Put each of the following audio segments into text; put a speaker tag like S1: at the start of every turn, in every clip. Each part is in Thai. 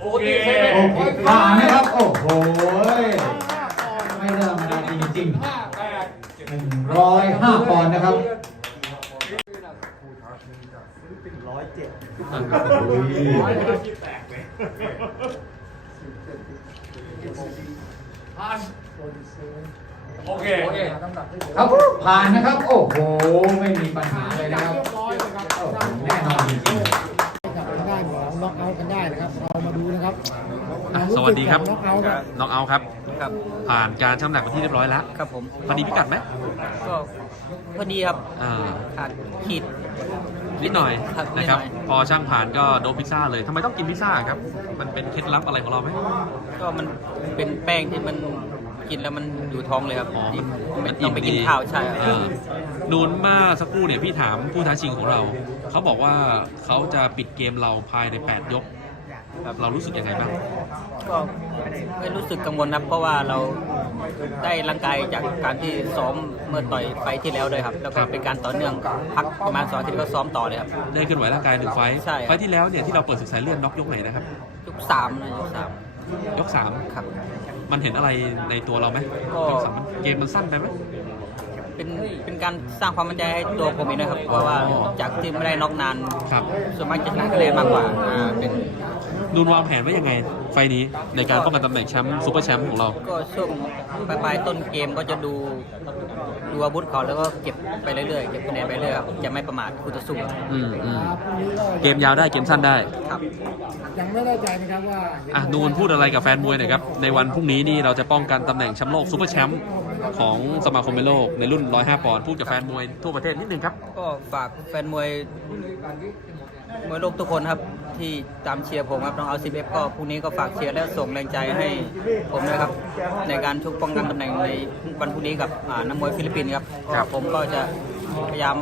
S1: โอเค
S2: โอเคผ่านนะครับ โอ้โหไม่ธรรมดาจริง
S1: ห้าแปด
S2: ๆหนึ่งร้อยห้าปอนด์นะครับ
S3: ร้อยเจ็ด
S1: ร้อยห้าสิบแปดเลยผ่านโอเค
S2: ครับผ่านนะครับ โอ้โห ไม่มีปัญหาเลยนะครับ
S1: เรียบร้อยนะครับ
S2: โอ้โหแน่นอนจริง
S3: จับกันได้หมอน็อ กเอาท์กันได้นะครับ เรามาดูนะครับ
S4: อะสวัสดีครับ
S3: น็อกเอาท์ครับ
S4: น้องเอาครับ
S5: ครับ
S4: ผ่านการชั่งน้ำหนักมาที่เรียบร้อยแล้ว
S5: ครับผม
S4: พอดีพิกัดไหม
S5: ก็พอดีครับ
S4: อ่า
S5: ขาดขีด
S4: นิดหน่อย
S5: ครับนิดหน่อย
S4: นะครับพอช่างผ่านก็โดนพิซซ่าเลยทำไมต้องกินพิซซ่าครับ มันเป็นเคล็ดลับอะไรของเราไหม
S5: ก็มันเป็นแป้งที่มันกินแล้วมันอยู่ท้องเลยครับ
S4: อ๋อมัน
S5: ไม่
S4: มัน
S5: ต้องไป
S4: อิ่ม
S5: กิน
S4: ดี
S5: ข้าวใช่ค
S4: เอ
S5: รับ
S4: อนูนเมื่อสักครู่เนี่ยพี่ถามผู้ท้าชิงของเรา เขาบอกว่าเขาจะปิดเกมเราภายใน 8 ยกครับเรารู้สึกยังไงบ้าง
S5: ก็ไม่รู้สึกกังวลครับเพราะว่าเราได้ร่างกายจากการที่ซ้อมเมื่อต่อยไฟท์ที่แล้วด้วยครับ แล้วก็
S4: ครับ
S5: เป็นการต่อเนื่องพักประมาณสองอาทิตย์ก็ซ้อมต่อเลยครับ
S4: ได้เคลื่อนไหวร่างกายหนึ่งไฟท์
S5: ใช่ครับ
S4: ไฟท์ที่แล้วเนี่ยที่เราเปิดศึกสายเลือดน็อกยกไหนนะครับ
S5: ยกสามนะยกสาม
S4: ยกสาม
S5: ครับ
S4: มันเห็นอะไรในตัวเราไหม
S5: ก็
S4: ยกสามมันเกมมันสั้นไปไหม
S5: เป็นเป็นการสร้างความมั่นใจให้ตัวผมเองนะครับ เพราะว่าจากที่ไม่ได้น็อกนาน
S4: ครับ
S5: ส่วนมากจะชนะคะแนนมากกว่าอ่าเป็น
S4: นูนวางแผนไว้ยังไง ไฟล์นี้ในการป้องกันตำแหน่งแชมป์ซูเปอร์แชมป์ของเรา
S5: ก็ช่วงปลายๆต้นเกมก็จะดูดูอาวุธเขาแล้วก็เก็บไปเรื่อยๆเก็บคะแนนไปเรื่อยครับจะไม่ประมาทคู่ต่อสู้
S4: อืมอืม
S3: ครับพรุ่งนี้ก็
S4: เกมยาวได้เกมสั้นได้
S5: ครับ
S3: ยังไม่แน่ใจนะครับว่า
S4: อะนูนพูดอะไรกับแฟนมวยหน่อยครับในวันพรุ่งนี้นี่เราจะป้องกันตำแหน่งแชมป์โลกซูเปอร์แชมป์ ของสมาคมมวยโลกในรุ่น 105 ปอนด์พูดกับแฟนมวยทั่วประเทศนิดนึงครับ
S5: ก็ฝากแฟนมวยมวยโลกทุกคนครับที่ตามเชียร์ผมครับน้องเอาซีเอฟก็พรุ่งนี้ก็ฝากเชียร์และส่งแรงใจให้ผมนะครับ ในการชกป้องกันตำแหน่งในวันพรุ่งนี้กับอ่านักมวยฟิลิปปินส์ครับ
S4: ครับ
S5: ผมก็จะพยายาม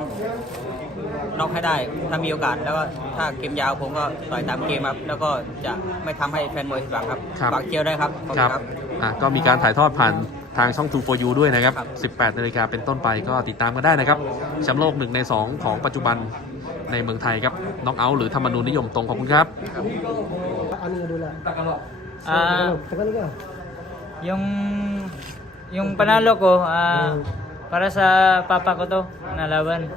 S5: น็อกให้ได้ถ้ามีโอกาสแล้วก็ถ้าเกมยาวผมก็ต่อยตามเกมครับ แล้วก็จะไม่ทำให้แฟนมวยผิดหวังครับ
S4: ครับ
S5: ฝากเชียร์ได้วยครับขอบคุณครับ
S4: อะก็มีการถ่ายทอดผ่าน ทางช่อง2 for you ด้วยนะครับ
S5: ครับ
S4: 18นาฬิกาเป็นต้นไปก็ติดตามกันได้นะครับแชมป์โลก1ใน 2 ของปัจจุบันในเมืองไทยครับน็อกเอาท์หรือธรรมนูญนิยมตรงขอบคุณครับ
S3: ano nga dula?
S6: Ah,
S3: Tagalog ka.
S6: yung yung panalo ko ah, para sa papa ko to na laban.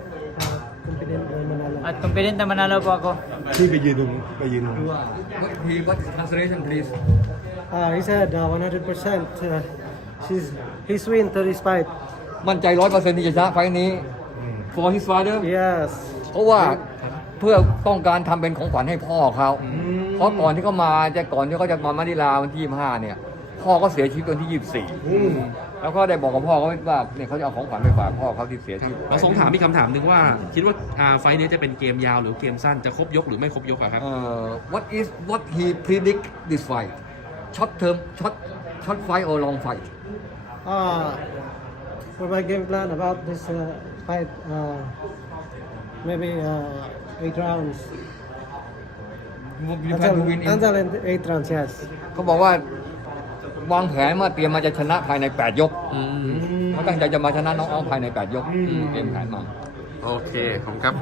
S3: Confident na manalo.
S6: At confident na manalo po ako.
S3: ที่ไปยืนตรงไปยืน
S1: He what translation please
S3: Ah, he said uh, 100% uh, she's his win to this fight.
S7: มั่นใจร้อยเปอร์เซ็นต์ที่จะชนะไฟล์นี้ for his father
S3: Yes.
S7: เพราะว่าเพื่อต้องการทำเป็นของขวัญให้พ่อเขาเพราะก่อนที่เขามาจะก่อนที่เขาจะมามะนิลาวันที่ 25 เนี่ย พ่อก็เสียชีวิตวันที่ 24 แล้วก็ได้บอกกับพ่อเขาว่าเนี่ยเขาจะเอาของขวัญไปฝากพ่อเขาที่เสียชีวิต
S4: เราสงถามมีกคำถามหนึ่งว่า คิดว่าอ่าไฟล์นี้จะเป็นเกมยาวหรือเกมสั้นจะครบยกหรือไม่ครบยกอะครับ
S7: เอ่อ what is what he predict this fight short term short short fight or long fight
S3: Uh, for my game plan about this uh, fight, uh, maybe uh, eight rounds.
S7: you plan to win in
S3: until in eight rounds, yes.
S7: เขาบอกว่าวางแผนมาเตรียมมาจะชนะภายใน 8 ยก
S4: อืม
S7: เขาตั้งใจจะมาชนะน้องอ้อมภายใน 8 ยกเตรียมแผนมา
S4: โอเค ขอบคุณครับ